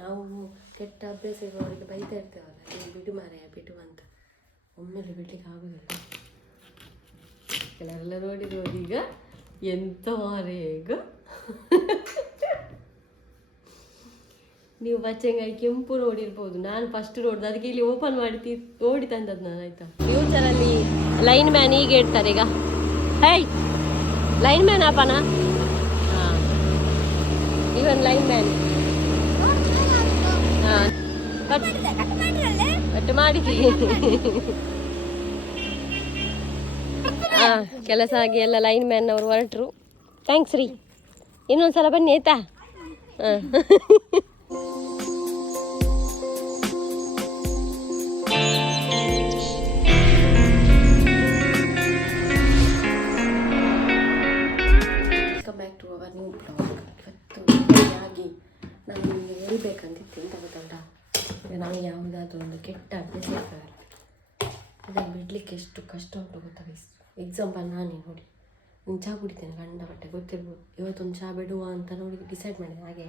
ನಾವು ಕೆಟ್ಟ ಅಭ್ಯಾಸ ಇರುವವರಿಗೆ ಬೈತಾ ಇರ್ತೇವಲ್ಲ, ನೀವು ಬಿಡು ಮಾರಾಯ ಬಿಡು ಅಂತ. ಒಮ್ಮೆಲೆ ಬಿಡ್ಲಿಕ್ಕೆ ಆಗೋದಿಲ್ಲ. ಕೆಲವೆಲ್ಲ ನೋಡಿರೋದು ಈಗ ಎಂತ ಮಾರೇ ಈಗ ನೀವು ಬಚ್ಚಂಗಾಯಿ ಕೆಂಪು ನೋಡಿರ್ಬೋದು, ನಾನು ಫಸ್ಟ್ ನೋಡಿದೆ, ಅದಕ್ಕೆ ಇಲ್ಲಿ ಓಪನ್ ಮಾಡಿ ನೋಡಿ ತಂದದ್ದು ನಾನು. ಆಯ್ತಾ, ಫ್ಯೂಚರಲ್ಲಿ ಲೈನ್ ಮ್ಯಾನ್ ಹೀಗೆ ಇಡ್ತಾರೆ ಈಗ. ಹೈ ಲೈನ್ ಮ್ಯಾನ್ ಅಪ್ಪನ, ಹಾಂ ಇವನ್ ಲೈನ್ ಮ್ಯಾನ್. ಹಾಂ ಕಟ್ ಮಾಡಿದ್ದೀವಿ. ಹಾಂ ಕೆಲಸ ಆಗಿ ಎಲ್ಲ ಲೈನ್ ಮ್ಯಾನ್ ಅವರು ಹೊರಟರು. ಥ್ಯಾಂಕ್ಸ್ ರೀ, ಇನ್ನೊಂದ್ಸಲ ಬನ್ನಿ ಆಯ್ತಾ. ಹಾಂ back to our new blog. ಇವತ್ತು ಆಗಿ ನಾನು ನಿಮಗೆ ಹೇಳ್ಬೇಕಂತಿತ್ತು ಅಂತ ಗೊತ್ತಲ್ಲ, ನಾವು ಯಾವುದಾದ್ರೂ ಒಂದು ಕೆಟ್ಟ ಅಭ್ಯಾಸ ಇರ್ತದಲ್ಲ, ಅದನ್ನು ಬಿಡಲಿಕ್ಕೆ ಎಷ್ಟು ಕಷ್ಟ ಉಂಟು ಗೊತ್ತಾ. ಎಕ್ಸಾಂಪಲ್ ನಾನೇ ನೋಡಿ, ಒಂದು ಚಹಾ ಕುಡಿತೇನೆ ಗಂಡಪಟ್ಟೆ ಗೊತ್ತಿರ್ಬೋದು. ಇವತ್ತೊಂದು ಚಹಾ ಬಿಡುವ ಅಂತ ನೋಡಿ ಡಿಸೈಡ್ ಮಾಡಿದೆ. ಹಾಗೆ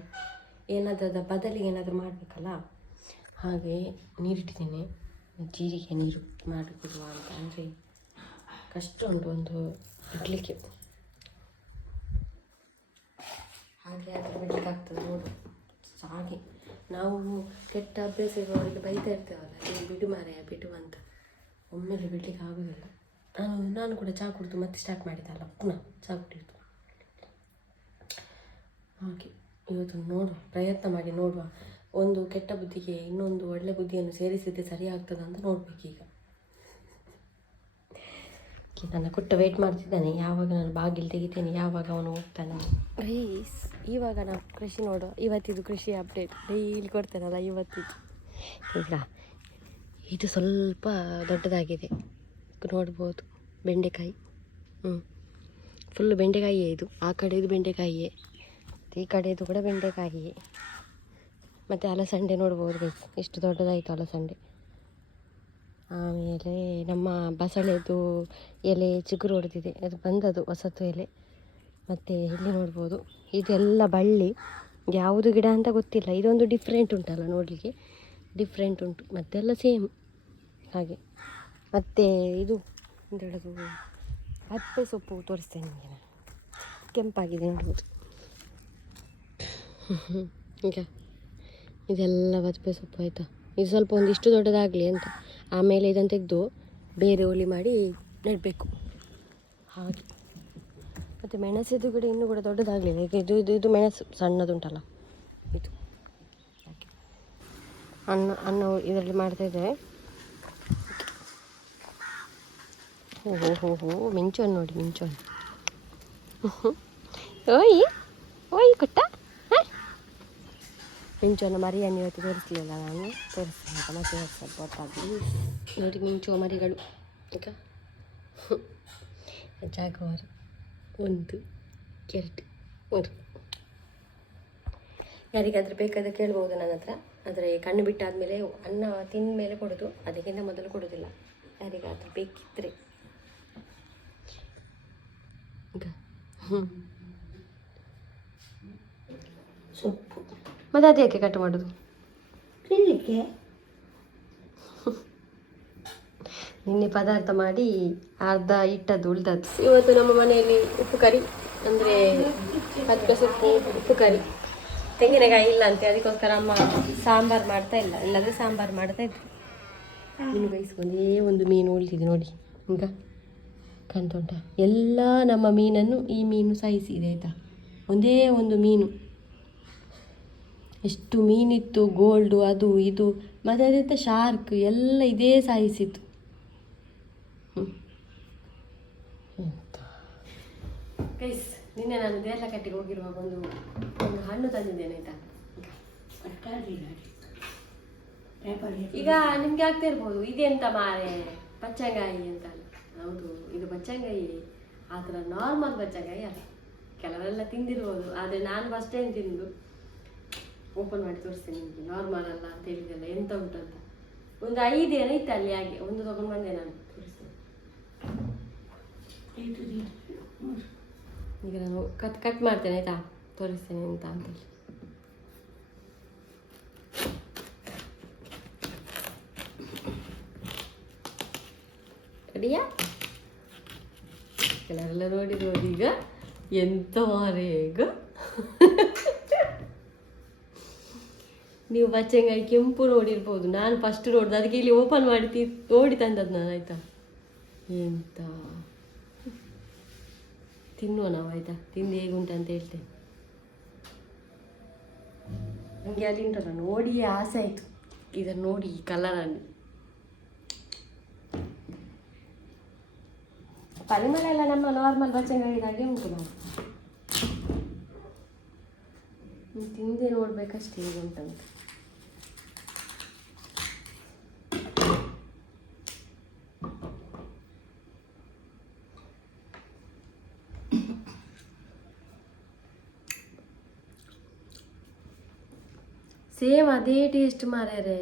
ಏನಾದರೂ ಬದಲಿಗೆ ಏನಾದರೂ ಮಾಡಬೇಕಲ್ಲ, ಹಾಗೆ ನೀರಿಟ್ಟಿದ್ದೇನೆ, ಜೀರಿಗೆ ನೀರು ಮಾಡಿ ಕೊಡುವ ಅಂತ. ಅಂದರೆ ಕಷ್ಟ ಉಂಟು ಒಂದು ಬಿಡಲಿಕ್ಕೆ. ಹಾಗೆ ಆದರೆ ಬಿಡಲಿಕ್ಕಾಗ್ತದೆ ನೋಡು. ಹಾಗೆ ನಾವು ಕೆಟ್ಟ ಅಭ್ಯಾಸ ಇರುವವರಿಗೆ ಬೈತಾ ಇರ್ತೇವಲ್ಲ, ನೀವು ಬಿಡು ಮಾರಾಯ ಬಿಡು ಅಂತ. ಒಮ್ಮೆಲೆ ಬಿಡಲಿಕ್ಕೆ ಆಗೋದಿಲ್ಲ. ನಾನು ಕೂಡ ಚಹಾ ಕುಡಿದು ಮತ್ತೆ ಸ್ಟಾರ್ಟ್ ಮಾಡಿದ್ದಲ್ಲ, ಪುನಃ ಚಹಾ ಕುಡಿಯೋದು. ಹಾಗೆ ಇವತ್ತು ನೋಡುವ, ಪ್ರಯತ್ನ ಮಾಡಿ ನೋಡುವ. ಒಂದು ಕೆಟ್ಟ ಬುದ್ಧಿಗೆ ಇನ್ನೊಂದು ಒಳ್ಳೆ ಬುದ್ಧಿಯನ್ನು ಸೇರಿಸಿದ್ರೆ ಸರಿ ಆಗ್ತದೆ ಅಂತ ನೋಡ್ಬೇಕೀಗ. ನನ್ನ ಕುಟ್ಟ ವೆಯ್ಟ್ ಮಾಡ್ತಿದ್ದಾನೆ, ಯಾವಾಗ ನಾನು ಬಾಗಿಲು ತೆಗಿತೇನೆ, ಯಾವಾಗ ಅವನು ಹೋಗ್ತಾನೆ. ರೈಸ್ ಇವಾಗ ನಾವು ಕೃಷಿ ನೋಡುವ. ಇವತ್ತಿದು ಕೃಷಿ ಅಪ್ಡೇಟ್ ಡೈಲಿ ಕೊಡ್ತೇನಲ್ಲ ಇವತ್ತಿದ್ದು. ಈಗ ಇದು ಸ್ವಲ್ಪ ದೊಡ್ಡದಾಗಿದೆ ನೋಡ್ಬೋದು, ಬೆಂಡೆಕಾಯಿ. ಫುಲ್ಲು ಬೆಂಡೆಕಾಯಿಯೇ ಇದು. ಆ ಕಡೆದು ಬೆಂಡೆಕಾಯಿಯೇ, ಈ ಕಡೆದು ಕೂಡ ಬೆಂಡೆಕಾಯಿಯೇ. ಮತ್ತು ಅಲಸಂಡೆ ನೋಡ್ಬೋದು ಗೈಸ್, ಎಷ್ಟು ದೊಡ್ಡದಾಯಿತು ಅಲಸಂಡೆ. ಆಮೇಲೆ ನಮ್ಮ ಬಸಳೆದು ಎಲೆ ಚಿಗುರು ಹೊಡೆದಿದೆ, ಅದು ಬಂದದ್ದು ಹೊಸತು ಎಲೆ. ಮತ್ತು ಇಲ್ಲಿ ನೋಡ್ಬೋದು, ಇದೆಲ್ಲ ಬಳ್ಳಿ, ಯಾವುದು ಗಿಡ ಅಂತ ಗೊತ್ತಿಲ್ಲ. ಇದೊಂದು ಡಿಫ್ರೆಂಟ್ ಉಂಟಲ್ಲ ನೋಡಲಿಕ್ಕೆ, ಡಿಫ್ರೆಂಟ್ ಉಂಟು. ಮತ್ತೆಲ್ಲ ಸೇಮ್ ಹಾಗೆ. ಮತ್ತು ಇದು ಅಂತ ಹೇಳೋದು ಹಪ್ಪೆ ಸೊಪ್ಪು ತೋರಿಸ್ತೇನೆ ನಿಮಗೆ ನಾನು. ಕೆಂಪಾಗಿದೆ ನೋಡ್ಬೋದು ಈಗ. ಇದೆಲ್ಲ ಬತ್ತಪೆ ಸೊಪ್ಪು ಆಯಿತಾ. ಇದು ಸ್ವಲ್ಪ ಒಂದಿಷ್ಟು ದೊಡ್ಡದಾಗಲಿ ಅಂತ, ಆಮೇಲೆ ಇದನ್ನು ತೆಗೆದು ಬೇರೆ ಒಲಿ ಮಾಡಿ ನೆಡಬೇಕು ಹಾಗೆ. ಮತ್ತು ಮೆಣಸಿದು ಗಿಡ ಇನ್ನೂ ಕೂಡ ದೊಡ್ಡದಾಗಲಿಲ್ಲ. ಈಗ ಇದು ಮೆಣಸು ಸಣ್ಣದುಂಟಲ್ಲ ಇದು. ಹಾಗೆ ಅನ್ನ ಇದರಲ್ಲಿ ಮಾಡ್ತಾಯಿದ್ದೇವೆ. ಓಹೋ ಮಿಂಚೋನ್ ನೋಡಿ, ಮಿಂಚೋನ್. ಓಯ್ ಕೊಟ್ಟ ಮಿಂಚೋನ ಮರಿಯನ್ನು ಇವತ್ತು ತೋರಿಸಲಿಲ್ಲ, ನಾನು ತೋರಿಸ್ತೀನಿ ಅಂತ ಮತ್ತೆ ಸ್ವಲ್ಪ ಹೊತ್ತಾಗಲಿ ನೋಡಿ. ಮಿಂಚುವ ಮರಿಗಳು ಈಗ ಜಾಗವಾರು 1 2 3. ಯಾರಿಗಾದರೂ ಬೇಕಾದರೆ ಕೇಳ್ಬೋದು ನನ್ನ ಹತ್ರ. ಆದರೆ ಕಣ್ಣು ಬಿಟ್ಟಾದಮೇಲೆ ಅನ್ನ ತಿಂದ ಮೇಲೆ ಕೊಡೋದು, ಅದಕ್ಕಿಂತ ಮೊದಲು ಕೊಡೋದಿಲ್ಲ. ಯಾರಿಗಾದರೂ ಬೇಕಿದ್ದರೆ ಈಗ ಸೊಪ್ಪು. ಮತ್ತು ಅದು ಯಾಕೆ ಕಟ್ ಮಾಡೋದು? ತಿನ್ನಲಿಕ್ಕೆ. ನಿನ್ನೆ ಪದಾರ್ಥ ಮಾಡಿ ಅರ್ಧ ಇಟ್ಟದ್ದು ಉಳ್ದದ್ದು. ಇವತ್ತು ನಮ್ಮ ಮನೆಯಲ್ಲಿ ಉಪ್ಪು ಕರಿ, ಅಂದರೆ ಹಪ್ಪೆ ಸೊಪ್ಪು, ಉಪ್ಪು ಕರಿ. ತೆಂಗಿನಕಾಯಿ ಇಲ್ಲ ಅಂತೆ, ಅದಕ್ಕೋಸ್ಕರ ಅಮ್ಮ ಸಾಂಬಾರು ಮಾಡ್ತಾ ಇಲ್ಲ, ಇಲ್ಲಾಂದರೆ ಸಾಂಬಾರು ಮಾಡ್ತಾಯಿದ್ರು. ಮೀನು ಬೇಯಿಸ್ಕೊಂಡೇ ಒಂದು ಮೀನು ಉಳಿದಿದೆ ನೋಡಿ ಈಗ, ಕಾಣ್ತುಂಟ. ಎಲ್ಲ ನಮ್ಮ ಮೀನನ್ನು ಈ ಮೀನು ಸಾಯಿಸಿದೆ ಆಯಿತಾ. ಒಂದೇ ಒಂದು ಮೀನು, ಎಷ್ಟು ಮೀನಿತ್ತು, ಗೋಲ್ಡು ಅದು ಇದು, ಮತ್ತು ಅದೆಂತ ಶಾರ್ಕ್ ಎಲ್ಲ ಇದೇ ಸಾಯಿಸಿತ್ತು. ಗೈಸ್, ನಿನ್ನೆ ನಾನು ದೇರ್ಲಕಟ್ಟೆಗೆ ಹೋಗಿರುವಾಗ ಒಂದು ಹಣ್ಣು ತಂದಿದ್ದೇನೆ ಆಯಿತಾ. ಈಗ ನಿಮಗೆ ಆಗ್ತಾ ಇರ್ಬೋದು, ಇದೆಂತ ಮಾರೆ ಬಚ್ಚಂಗಾಯಿ ಅಂತ. ಹೌದು, ಇದು ಬಚ್ಚಂಗಾಯಿ, ಆ ಥರ ನಾರ್ಮಲ್ ಬಚ್ಚಂಗಾಯಿ ಅಲ್ಲ. ಕೆಲವರೆಲ್ಲ ತಿಂದಿರ್ಬೋದು, ಆದರೆ ನಾನು ಫಸ್ಟ್ ಟೈಮ್ ತಿಂದು ಓಪನ್ ಮಾಡಿ ತೋರಿಸ್ತೇನೆ ನಿಮಗೆ. ನಾರ್ಮಲ್ ಅಲ್ಲ ಅಂತ ಹೇಳಿದೆಲ್ಲ, ಎಂತ ಉಂಟಂತ. ಒಂದು 5 ಏನೋ ಇತ್ತು ಅಲ್ಲಿ, ಹಾಗೆ ಒಂದು ತಗೊಂಡು ಬಂದೆ ನಾನು. ತೋರಿಸ್ತೇನೆ ಈಗ. ನಾನು ಕಟ್ ಮಾಡ್ತೇನೆ ಆಯಿತಾ, ತೋರಿಸ್ತೇನೆ ಎಂತ ಅಂತೇಳಿ. ನೋಡಿಯಾ ಕೆಲವರೆಲ್ಲ ನೋಡಿ ಈಗ ಎಂತ ಮಾರೇ ಈಗ ನೀವು ಬಚ್ಚಂಗಾಯಿ ಕೆಂಪು ನೋಡಿರ್ಬೋದು, ನಾನು ಫಸ್ಟ್ ನೋಡ್ದು ಅದಕ್ಕೆ ಇಲ್ಲಿ ಓಪನ್ ಮಾಡಿ ನೋಡಿ ತಂದದ್ದು ನಾನು. ಆಯಿತಾ, ಎಂತ ತಿನ್ನುವ ನಾವು, ಆಯಿತಾ? ತಿಂದು ಹೇಗುಂಟು ಅಂತ ಹೇಳ್ತೇನೆ. ನನಗೆ ಅಲ್ಲಿ ಉಂಟಲ್ಲ ನೋಡಿ ಆಸೆ ಆಯಿತು ಇದನ್ನು ನೋಡಿ, ಈ ಕಲರನ್ನು. ಪರಿಮಳ ಎಲ್ಲ ನಮ್ಮ ನಾರ್ಮಲ್ ಬಚ್ಚಂಗಾಯಿದಾಗೆ ಉಂಟು. ನಾವು ತಿಂದೆ ನೋಡ್ಬೇಕಷ್ಟೇ ಹೇಗುಂಟಂತ. ಸೇಮ್ ಅದೇ ಟೇಸ್ಟ್ ಮಾರ್ಯಾರೆ.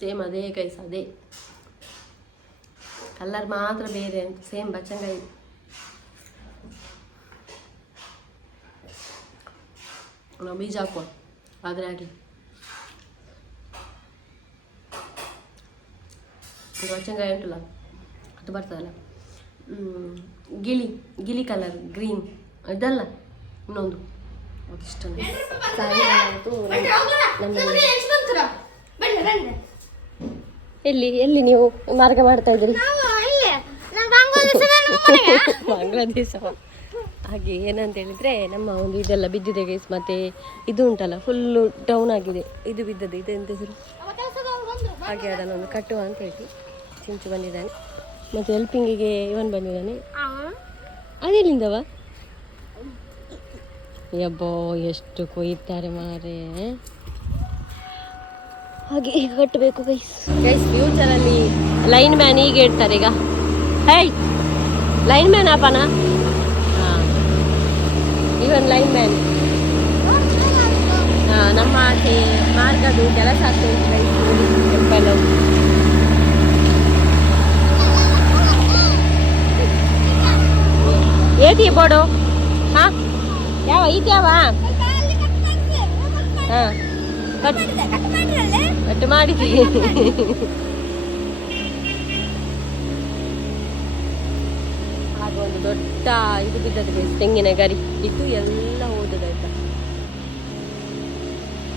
ಸೇಮ್ ಅದೇ ಕೈಸ್, ಅದೇ ಕಲರ್ ಮಾತ್ರ ಬೇರೆ ಅಂತ. ಸೇಮ್ ಬಚ್ಚಂಗಾಯಿ. ನಾವು ಬೀಜ ಹಾಕುವ ಆದರೆ ಆಗಲಿ. ಬಚ್ಚಂಗಾಯಿ ಉಂಟಲ್ಲ ಅದು ಬರ್ತದಲ್ಲ, ಗಿಳಿ ಕಲರ್ ಗ್ರೀನ್ ಇದಲ್ಲ ಇನ್ನೊಂದು, ಅದು ಇಷ್ಟ. ಆಯಿತು. ಎಲ್ಲಿ ನೀವು ಮಾರ್ಗ ಮಾಡ್ತಾ ಇದ್ದೀರಿ? ಬಾಂಗ್ಲಾದೇಶ. ಹಾಗೆ ಏನಂತ ಹೇಳಿದರೆ ನಮ್ಮ ಒಂದು ಇದೆಲ್ಲ ಬಿದ್ದಿದೆ ಗೈಸ್. ಮತ್ತು ಇದು ಉಂಟಲ್ಲ ಫುಲ್ಲು ಡೌನ್ ಆಗಿದೆ, ಇದು ಬಿದ್ದದ್ದು. ಇದು ಎಂತ ಹೆಸರು? ಹಾಗೆ ಅದನ್ನೊಂದು ಕಟ್ಟುವ ಅಂತ ಹೇಳಿ ಚಿಂಚು ಬಂದಿದ್ದಾನೆ. ಮತ್ತು ಹೆಲ್ಪಿಂಗಿಗೆ ಇವನ್ ಬಂದಿದ್ದಾನೆ. ಅದೆಲ್ಲಿಂದವ? ಯಬ್ಬೋ ಎಷ್ಟು ಕೊಯ್ತಾರೆ ಮಾರೇ. ಹಾಗೆ ಈಗ ಕಟ್ಟಬೇಕು ಗೈಸ್. ಫ್ಯೂಚರಲ್ಲಿ ಲೈನ್ ಮ್ಯಾನ್ ಹೀಗೆ ಇಡ್ತಾರೆ ಈಗ. ಹೈ ಲೈನ್ ಮ್ಯಾನ್ ಅಪ್ಪನ. ಹಾಂ, ಇವನ್ ಲೈನ್ ಮ್ಯಾನ್. ಹಾಂ, ನಮ್ಮ ಆಚೆ ಮಾರ್ಗದು ಕೆಲಸ ಆಗ್ತಾ ಉಂಟು ಗೈಸ್. Temple ಏತಿ board. ಹಾಂ, ಯಾವ ಈತ್ಯಾವ? ಹಾಂ, ಕಟ್ಟು ಮಾಡಿದ್ದೀವಿ. ಆಗ ಒಂದು ದೊಡ್ಡ ಇದು ಬಿದ್ದದ ತೆಂಗಿನ ಗರಿ ಇದ್ದು ಎಲ್ಲ ಹೋದದಾಯ್ತಾ.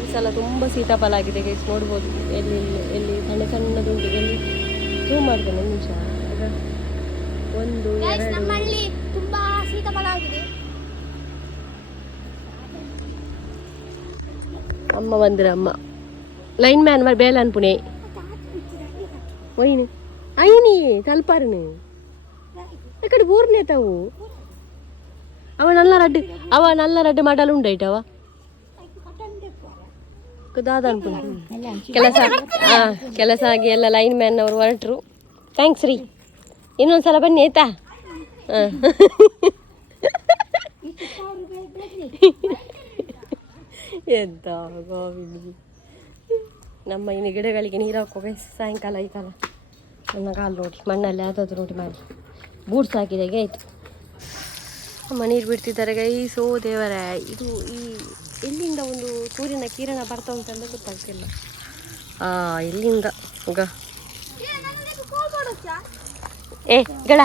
ಈ ಸಲ ತುಂಬ ಸೀತಾಫಲ ಆಗಿದೆ ಗೈಸ್, ನೋಡ್ಬೋದು. ಎಲ್ಲಿ ಎಲ್ಲಿ ಸಣ್ಣ ಸಣ್ಣದುಂಟು. ಎಲ್ಲಿ ಝೂಮ್ ಮಾಡ್ತೇನೆ ಒಂದು ನಿಮಿಷ. ಒಂದು ತುಂಬಾ ಸೀತಾಫಲ ಆಗಿದೆ. ಅಮ್ಮ ಬಂದ್ರೆ ಅಮ್ಮ ಲೈನ್ ಮ್ಯಾನ್ మరి ಬೇಲ ಅನ್ಪುಣೆ ಒಯ್ನಿ ಅಯ್ಯನಿ ತಲ್ಪಾರನು ఇక్కడ ఊరినేతావు ಅವ నల్ల రెడ్డి మడలు ఉండేటవా ದಾದ ಅನ್ಪುಣೆ. ಕೆಲಸ ಆಗಿ ಎಲ್ಲ ಲೈನ್ ಮ್ಯಾನ್ ಅವರು ಹೊರಟರು. ಥ್ಯಾಂಕ್ಸ್ ರೀ, ಇನ್ನೊಂದ್ಸಲ ಬನ್ನಿ ಆಯ್ತಾ? ಎಂತ ಗೋವಿಂದ. ನಮ್ಮ ಇನ್ನು ಗಿಡಗಳಿಗೆ ನೀರು ಹಾಕೋ ಸಾಯಂಕಾಲ ಈ ಕಾಲ. ನನ್ನ ಕಾಲು ನೋಡಿ ಮಣ್ಣಲ್ಲಿ ಯಾವುದಾದ್ರು ನೋಡಿ ಮಾಡಿ ಬೂಟ್ಸ್ ಹಾಕಿದಾಗೆ ಆಯಿತು. ಅಮ್ಮ ನೀರು ಬಿಡ್ತಿದ್ದಾರೆ ಗೈಸ್. ಓ ದೇವರೇ, ಇದು ಈ ಎಲ್ಲಿಂದ ಒಂದು ಸೂರ್ಯನ ಕಿರಣ ಬರ್ತಾ ಉಂಟಂತ ಗೊತ್ತಾಗ್ತಿಲ್ಲ. ಎಲ್ಲಿಂದ ಈಗ ಗಳ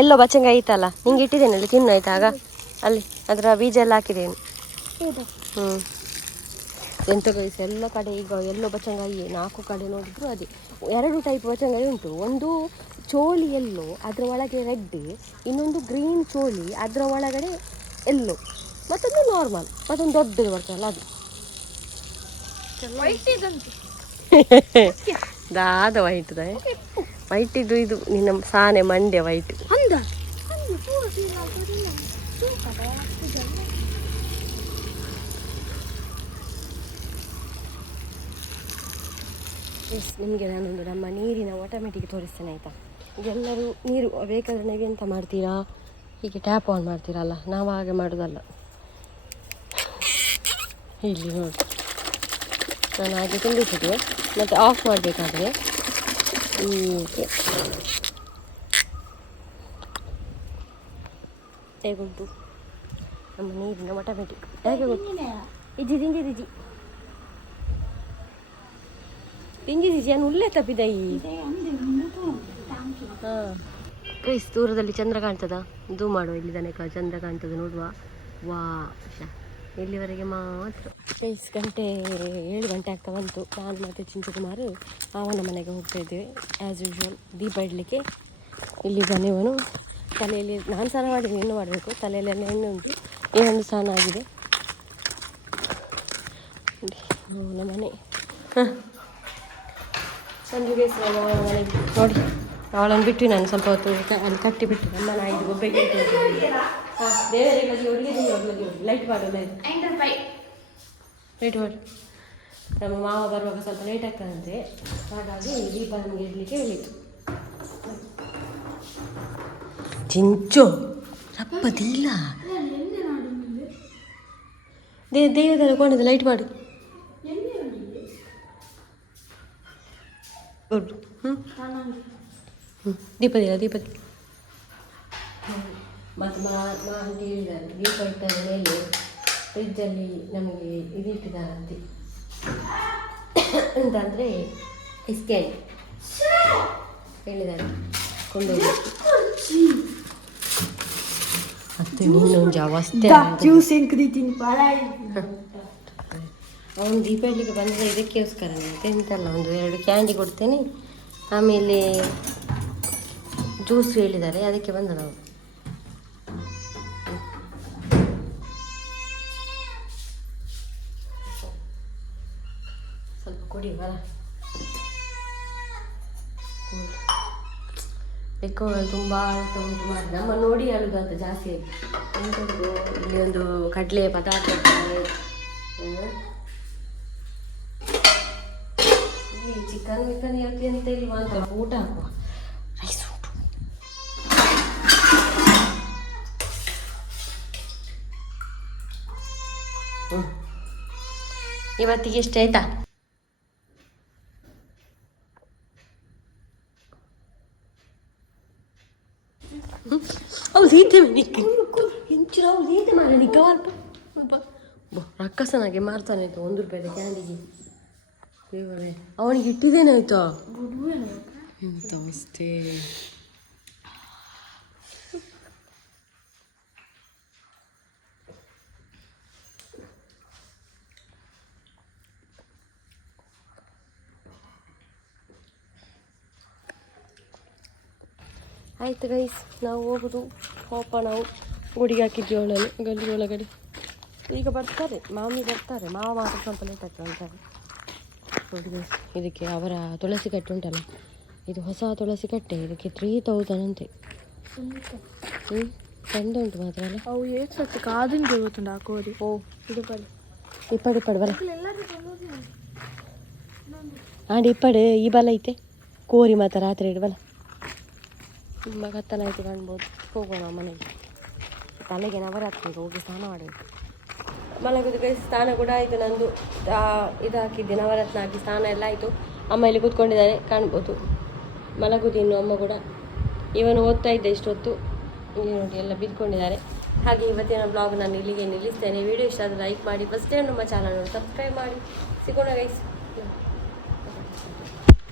ಎಲ್ಲೋ ಬಚ್ಚಂಗಾಯಿ ಐತಲ್ಲ, ನಿಂಗೆ ಇಟ್ಟಿದ್ದೇನೆ ಅಲ್ಲಿ, ತಿನ್ನು ಆಯ್ತಾ? ಆಗ ಅಲ್ಲಿ ಅದರ ಬೀಜ ಎಲ್ಲ ಹಾಕಿದ್ದೇನೆ. ಎಂತ ಗೈಸ್, ಎಲ್ಲ ಕಡೆ ಈಗ ಎಲ್ಲೋ ಬಚ್ಚಂಗಾಯಿ 4 ಕಡೆ ನೋಡಿದ್ರು ಅದೇ. 2 ಟೈಪ್ ಬಚ್ಚಂಗಾಯಿ ಉಂಟು. ಒಂದು ಚೋಳಿ ಎಲ್ಲೋ, ಅದರ ಒಳಗೆ ರೆಡ್. ಇನ್ನೊಂದು ಗ್ರೀನ್ ಚೋಳಿ, ಅದರ ಒಳಗಡೆ ಎಲ್ಲೋ. ಮತ್ತೊಂದು ನಾರ್ಮಲ್, ಮತ್ತೊಂದು ದೊಡ್ಡದು ಬರ್ತಲ್ಲ ಅದು. ದಾದ ವೈಟ್ ವೈಟ್ ಇದು ನಿನ್ನ ಸಾನೆ ಮಂಡ್ಯ ವೈಟ್. ನಿಮಗೆ ನಾನೊಂದು ನಮ್ಮ ನೀರಿನ ಆಟೋಮೆಟಿಕ್ ತೋರಿಸ್ತೇನೆ ಆಯಿತಾ? ಎಲ್ಲರೂ ನೀರು ಬೇಕಾದ್ರೆ ನೀವು ಎಂತ ಮಾಡ್ತೀರಾ, ಹೀಗೆ ಟ್ಯಾಪ್ ಆನ್ ಮಾಡ್ತೀರಲ್ಲ, ನಾವು ಹಾಗೆ ಮಾಡೋದಲ್ಲ. ಇಲ್ಲಿ ನೋಡಿ, ನಾನು ಹಾಗೆ ತುಂಬಿಸಿದೆ. ಮತ್ತು ಆಫ್ ಮಾಡಬೇಕಾದ್ರೆ ಹೀಗೆ ಹೇಗುಂಟು ನಮ್ಮ ನೀರಿನ ಆಟೋಮೆಟಿಕ್ ಹೇಗೆ ಗೊತ್ತು ಇಜ್ಜಿ ತಿಂಜಿ ತಿಜಿ ತಿಂಜಿ ತಿಜಿ ಅನ್ನು ಉಲ್ಲೆ ತಪ್ಪಿದೈ ಹಾಂ ಗೈಸ್ ದೂರದಲ್ಲಿ ಚಂದ್ರ ಕಾಣ್ತದ ಝೂಮ್ ಮಾಡುವ ಇಲ್ಲಿ ತನಕ ಚಂದ್ರ ಕಾಣ್ತದ ನೋಡುವ ವಾ ಇಲ್ಲಿವರೆಗೆ ಮಾತ್ರ ಗೈಸ್ 7 ಗಂಟೆ ಆಗ್ತಾ ಬಂತು. ನಾನು ಮತ್ತು ಚಿಂಚುಕುಮಾರ್ ಅವನ ಮನೆಗೆ ಹೋಗ್ತಾ ಇದ್ದೇವೆ ಆ್ಯಸ್ ಯೂಶ್ವಲ್ ದೀಪ ಇಡಲಿಕ್ಕೆ. ಇಲ್ಲಿದ್ದಾನೆ ಇವನು. ತಲೆಯಲ್ಲಿ ನಾನು ಸ್ನಾನ ಮಾಡಿದ್ದೀನಿ, ಇನ್ನೂ ಮಾಡಬೇಕು. ತಲೆಯಲ್ಲೆಲ್ಲ ಎಣ್ಣೆ ಉಂಟು, ಏನೊಂದು ಸ್ನಾನ ಆಗಿದೆ. ಅವನ ಮನೆ ಸಂಜು ಗೈಸ್ ಮನೆಗೆ ನೋಡಿ. ಅವಳನ್ನು ಬಿಟ್ಟು ನಾನು ಸ್ವಲ್ಪ ಹೊತ್ತು ಅಲ್ಲಿ ಕಟ್ಟಿಬಿಟ್ಟು ನಮ್ಮ ನಾಯಿದು ಗೊಬ್ಬೆಗೆ ಹಾಂ ದೇವರಿಗೆ ಹೊಡಿಗೆ ಲೈಟ್ ಮಾಡು ಲೈಟ್ ಮಾಡು. ನಮ್ಮ ಮಾವ ಬರುವಾಗ ಸ್ವಲ್ಪ ಲೇಟ್ ಆಗ್ತದಂತೆ, ಹಾಗಾಗಿ ದೀಪ ನಮಗೆ ಇಡಲಿಕ್ಕೆ ಹೇಳಿತು. ಚಿಂಚು ರಪ್ಪದಿಲ್ಲ ದೇವದ ಕೊಂಡಿದ್ದ ಲೈಟ್ ಮಾಡು ದೀಪದಿಲ್ಲ ದೀಪದಿ ಮತ್ತು ಮಾಂಟಿ ಹೇಳಿದ್ದಾರೆ ದೀಪ ಇಟ್ಟ ಮೇಲೆ ಫ್ರಿಜ್ಜಲ್ಲಿ ನಮಗೆ ಇದಿಟ್ಟಿದ್ದಾರಂತೆ ಅಂತಂದರೆ ಸ್ಕ್ಯಾನ್ ಹೇಳಿದ್ದಾರೆ ಕೊಂಡೋಗಿ ಮತ್ತೆ ಇನ್ನೊಂದು ಅವಸ್ಥೆ. ಅವನು ದೀಪ ಇಡ್ಲಿಕ್ಕೆ ಬಂದರೆ ಇದಕ್ಕೋಸ್ಕರ ಎಂತಲ್ಲ 1-2 ಕ್ಯಾಂಡಿ ಕೊಡ್ತೇನೆ, ಆಮೇಲೆ ಜ್ಯೂಸ್ ಹೇಳಿದ್ದಾರೆ, ಅದಕ್ಕೆ ಬಂದ ನಾವು. ಸ್ವಲ್ಪ ಕೊಡಿ ಬರ ಬೆಕ್ಕುಗಳು ತುಂಬ ಉಂಟು ಮಾಡಿ ನಮ್ಮ ನೋಡಿ ಅಳುದು ಅಂತ ಜಾಸ್ತಿ ಎಂಥದ್ದು. ಇಲ್ಲಿ ಒಂದು ಕಡಲೆ ಪದಾರ್ಥ ಇಲ್ಲಿ ಚಿಕನ್ ಮಿಕನ್ ಇವತ್ತು ಎಂತ ಇಲ್ವಾ ಅಂತ ಊಟ ಹಾಕುವ. ರೈಸ್ ಉಂಟು. ಇವತ್ತಿಗೆ ಎಷ್ಟು ಆಯ್ತಾ? ಅವು ಸೀತೆ ನಿಕ್ಕ ಹೆಂಚು ಅವು ಸೀತೆ ಮಾರ ನಿಕ್ಕ ರಕ್ಕಸನಾಗೆ ಮಾರ್ತಾನೆ ಆಯ್ತು ₹1 ಕ್ಯಾಂಡಿಗೆ. ದೇವರೇ ಅವನಿಗೆ ಇಟ್ಟಿದ್ದೇನಾಯ್ತು ಎಂತ ಅವಸ್ಥೆ. ಆಯ್ತು ಗೈಸ್, ನಾವು ಹೋಗೋದು ಪಾಪ. ನಾವು ಗುಡಿಗೆ ಹಾಕಿದ್ವಿ ಅವಳನ್ನು ಗಲ್ಲಿ ಒಳಗಡೆ. ಈಗ ಬರ್ತಾರೆ, ಮಾಮಿ ಬರ್ತಾರೆ, ಮಾವ ಮಾತ್ರ ಸ್ವಲ್ಪ ಲೇಟ್ ಆಗ್ತದೆ ಅಂತಾರೆ. ನೋಡಿ ಗೈಸ್, ಇದಕ್ಕೆ ಅವರ ತುಳಸಿ ಕಟ್ಟೆ ಉಂಟಲ್ಲ, ಇದು ಹೊಸ ತುಳಸಿ ಕಟ್ಟೆ, ಇದಕ್ಕೆ 3000 ಅಂತೆ. ಚಂದ ಉಂಟು ಮಾತ್ರ ಅಲ್ಲ. ಅವು ಏಸತ್ತು ಕಾದಿಂಗೆ ಗೊತ್ತುಂಟು ಆ ಕೋರಿ. ಓ ಇಪ್ಪಡಿ ಬಲ ಆಂಡಿ ಇಪ್ಪಡೆ ಈ ಬಲ ಐತೆ ಕೋರಿ ಮಾತ್ರ ರಾತ್ರಿ ಇಡು ಬಲ. ತುಂಬ ಕತ್ತಲಾಯ್ತು ಕಾಣ್ಬೋದು. ಹೋಗೋಣ ಮನೆಗೆ, ತಲೆಗೆ ನವರಾತ್ರಿ ಹೋಗಿ ಸ್ನಾನ ಮಾಡಬೇಕು. ಮಲಗುದು ಗೈಸ್, ಸ್ನಾನ ಕೂಡ ಆಯಿತು ನಂದು. ಇದು ಹಾಕಿದ್ದೆ ನವರತ್ನ ಹಾಕಿ ಸ್ನಾನ ಎಲ್ಲ ಆಯಿತು. ಅಮ್ಮ ಇಲ್ಲಿ ಕೂತ್ಕೊಂಡಿದ್ದಾರೆ ಕಾಣ್ಬೋದು. ಮಲಗುದು ಇನ್ನು ಅಮ್ಮ ಕೂಡ. ಇವನು ಓದ್ತಾ ಇದ್ದೆ ಇಷ್ಟೊತ್ತು, ಇಲ್ಲಿ ನೋಡಿ ಎಲ್ಲ ಬಿದ್ದುಕೊಂಡಿದ್ದಾರೆ. ಹಾಗೆ ಇವತ್ತಿನ ಬ್ಲಾಗ್ ನಾನು ಇಲ್ಲಿಗೆ ನಿಲ್ಲಿಸ್ತೇನೆ. ವಿಡಿಯೋ ಇಷ್ಟ ಆದರೆ ಲೈಕ್ ಮಾಡಿ, ಫಸ್ಟ್ ಟೈಮ್ ನಮ್ಮ ಚಾನಲ್ ಸಬ್ಸ್ಕ್ರೈಬ್ ಮಾಡಿ. ಸಿಗೋಣ ಗೈಸ್.